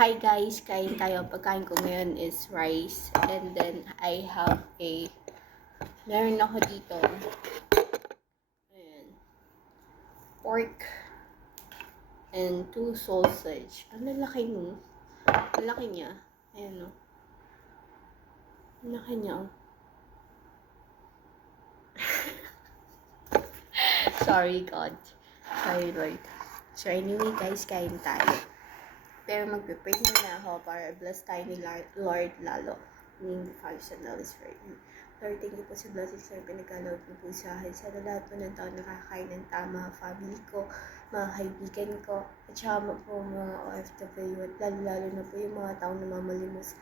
Hi guys, kain tayo. Pagkain ko ngayon is rice. And then I have meron ako dito. Ayan. Pork. And 2 sausage. Ang lalaki mo. Ang laki niya. Ayan o. Ang laki niya o. Sorry God. Sorry Lord. So anyway guys, kain tayo. Pero magpipray na ako para bless tayo ni Lord lalo. Meaning the Father, Son, and Holy Spirit. Lord, thank you po sa blessings na pinagkaloob niyo po sa akin. Sa lahat po ng taon nakakain ng tama, family ko, mga kaibigan ko, at saka po mga OFW, at lalo na po yung mga taong namamalimos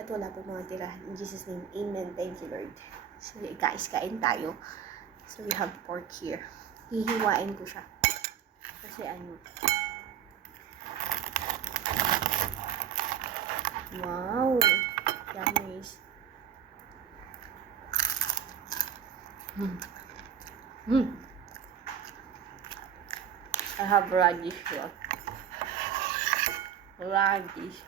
at wala po mga tirahan. In Jesus' name, Amen. Thank you, Lord. So guys, kain tayo. So we have pork here. Hihiwain ko siya. Kasi wow! Yummy. I have radish here. Radish.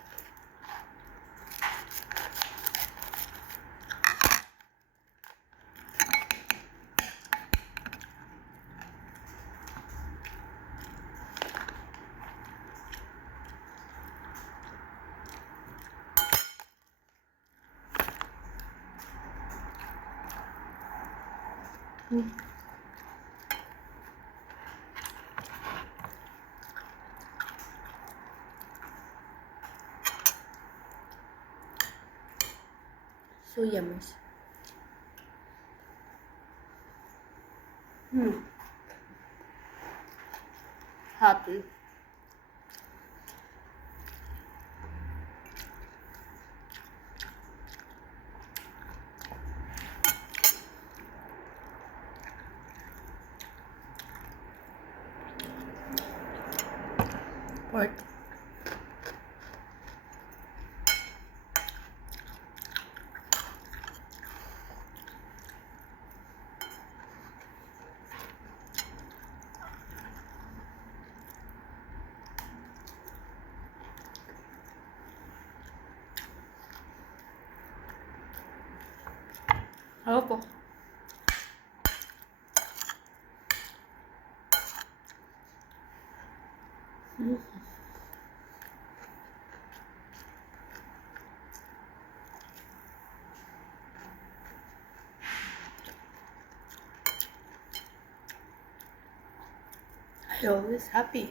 So yummy. Happy. Pork. Opo. I'm always happy.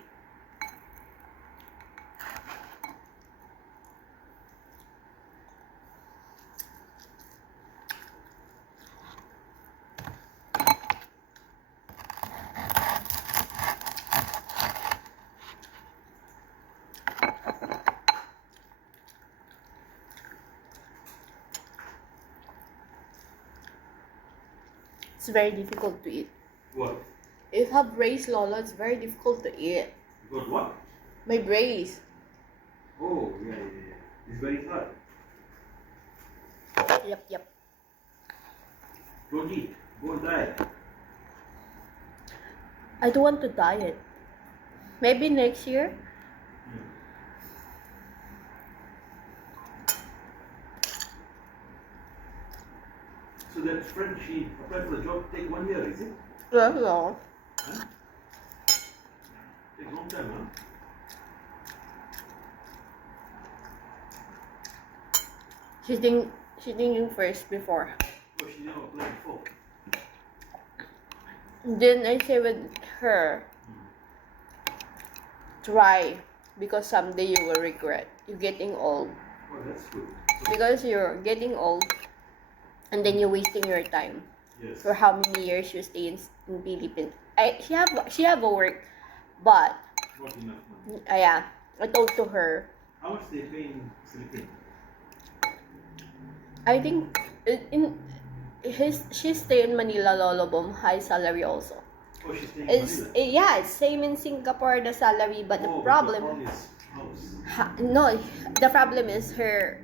It's very difficult to eat. What? If you have braised lolo, it's very difficult to eat. You got what? My brace. Oh, yeah. It's very hard. Yep. Don't eat. Go and die. I don't want to diet. Maybe next year. So that friend, she applied for the job, take 1 year, is it? Yeah, no. Huh? Take long time, huh? She's thinking first before. Oh, she never applied before. Then I say with her, try, because someday you will regret. You're getting old. Oh, that's good. Because you're getting old, and then you're wasting your time. Yes. For how many years you stay in Philippines. She have a work, but Not enough money. yeah, I told to her, How much they pay in Philippines? I think she stay in Manila, Lolobom, high salary also. Oh, she's staying It's in Manila. yeah, it's same in Singapore, the salary, but the problem is house. no, the problem is her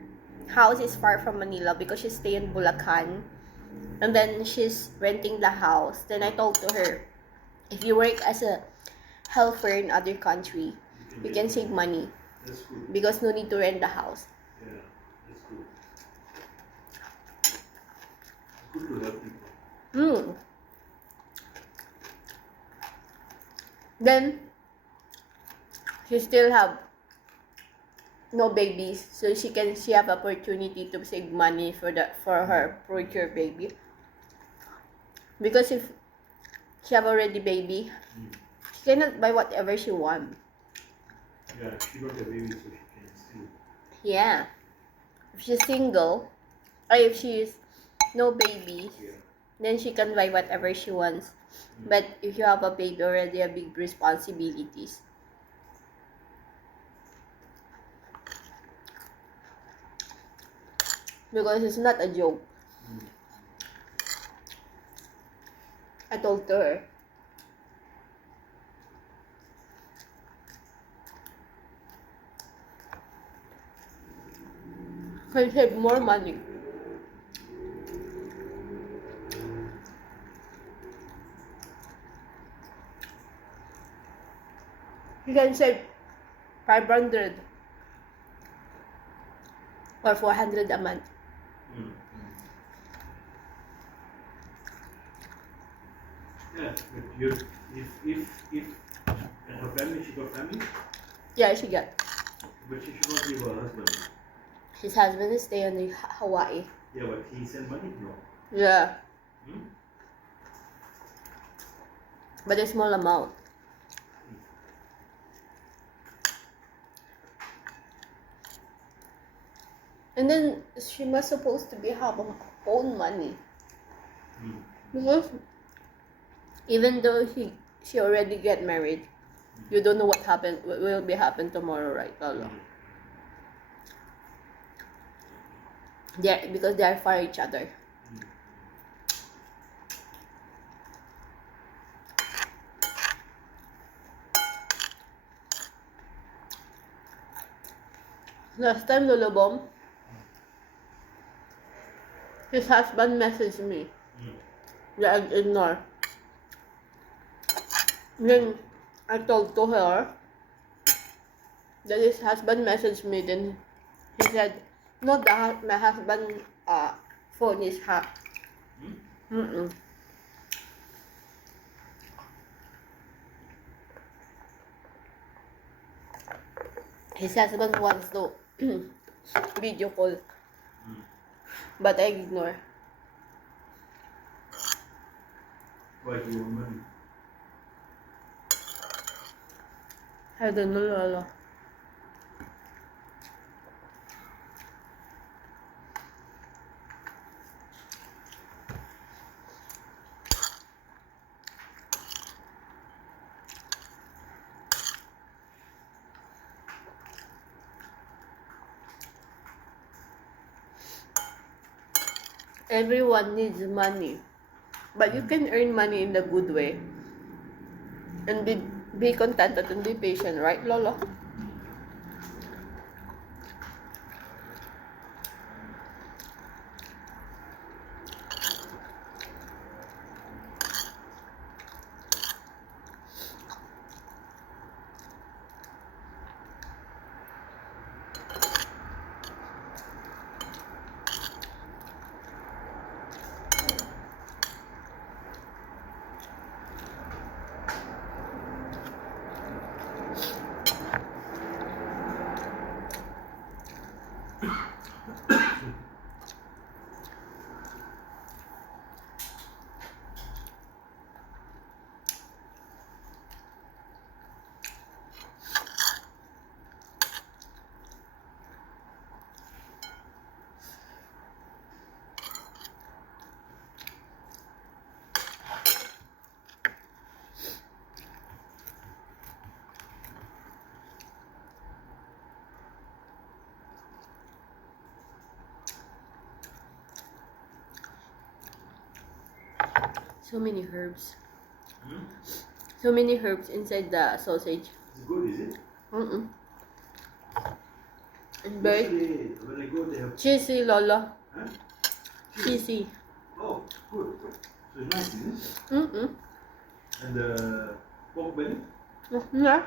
house is far from Manila because she stay in Bulacan, and then she's renting the house. Then I told to her, if you work as a helper in other country, you can save money. That's good. because no need to rent the house. Yeah, that's good. Good to help people. Mm. Then she still have no babies, so she have opportunity to save money for her future baby. Because if she have already baby, she cannot buy whatever she want. Yeah, she got a baby, so she can still. Yeah. If she's single, or if she is no baby, Yeah. then she can buy whatever she wants. But if you have a baby already, have big responsibilities. Because it's not a joke. I told her. Can save more money. You can save 500 or 400 a month. Yeah, but if and her family, she got family, Yeah, she got. but she should not leave her husband. His husband is staying in Hawaii. Yeah, but he sent money, no. Yeah, Hmm? but a small amount. And then she must supposed to be have her own money. Because even though she already get married, you don't know what will be happen tomorrow, right, Lolo? Because they are for each other. Last time, Lolo Bom, his husband messaged me. Yeah, I ignore. Then I told to her that his husband messaged me. Then he said, "No, my husband phone is hacked." His husband wants to video call, but I ignore. Why do you want money? I don't know, Lolo. Everyone needs money, but you can earn money in a good way and be contented and be patient, right, Lolo? So many herbs. So many herbs inside the sausage. It's good, is it? It's very Yesterday, when I go, they have. cheesy, Lolo. Huh? Cheesy. Oh, good. So it's nice, isn't it? Mm-mm. And the pork belly? Yeah.